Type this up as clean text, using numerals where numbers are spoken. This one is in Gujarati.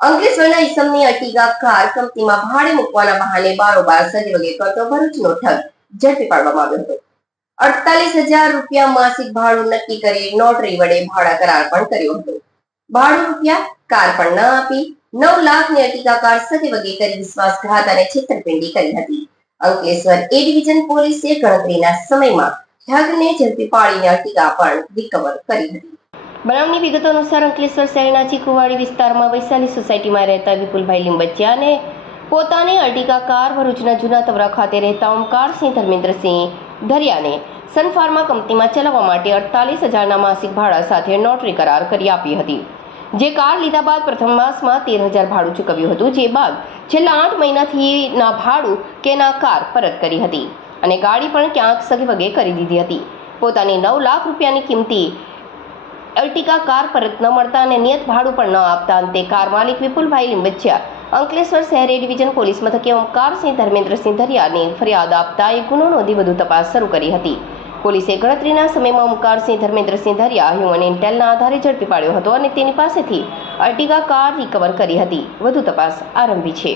અંકલેશ્વરના ઈસમની અર્ટિગા કાર કંપનીમાં ભાડે મૂકવાના બહાને બારોબાર સજવગે કરતો ભરૂચનો ઠગ ઝડપી પાડવામાં આવ્યો હતો। 48,000 રૂપિયા માસિક ભાડું નક્કી કરી નોટરી વડે ભાડા કરાર પણ કર્યો હતો। ભાડું રૂપિયા કાર પણ ન આપી 9 લાખની અર્ટિગા કાર સજવગે કરી વિશ્વાસઘાત અને છેતરપિંડી કરી હતી। અંકલેશ્વર એ ડિવિઝન પોલીસે ગણતરીના સમયમાં ઠગને ઝડપી પાડીને અર્ટિગા પણ રિકવર કરી હતી। બનાવની વિગતો અનુસાર અંકલેશ્વર શહેરના ચીકુવાડી વિસ્તારમાં વૈશાલી સોસાયટીમાં રહેતા વિપુલભાઈ લીંબચિયાને પોતાની અર્ટિગા કાર ભરૂચના જૂના તવરા ખાતે રહેતા ઓમકારસિંહ ધર્મેન્દ્રસિંહ ધરિયાને સન ફાર્મા કંપનીમાં ચલાવવા માટે 48,000ના માસિક ભાડા સાથે નોટરી કરાર કરી આપી હતી। જે કાર લીધા બાદ પ્રથમ માસમાં 13,000 ભાડું ચૂકવ્યું હતું, જે બાદ છેલ્લા 8 મહિનાથી ના ભાડું કે ના કાર પરત કરી હતી અને ગાડી પણ ક્યાંક સગવગે કરી દીધી હતી। પોતાની 9 લાખ રૂપિયાની કિંમતી અર્ટિગા કાર પરત ન મળતા અને નિયત ભાડું પણ ન આપતા અંતે કાર માલિક વિપુલભાઈ લીંબચિયા અંકલેશ્વર શહેર એ ડિવિઝન પોલીસ મથકે ઓમકારસિંહ ધર્મેન્દ્રસિંહ ધરિયાની ફરિયાદ આપતા એક ગુનો નોંધી વધુ તપાસ શરૂ કરી હતી। પોલીસે ગણતરીના સમયમાં ઓમકારસિંહ ધર્મેન્દ્રસિંહ ધરિયા હ્યુમન ઇન્ટેલના આધારે ઝડપી પાડ્યો હતો અને તેની પાસેથી અર્ટિગા કાર રિકવર કરી હતી। વધુ તપાસ આરંભી છે।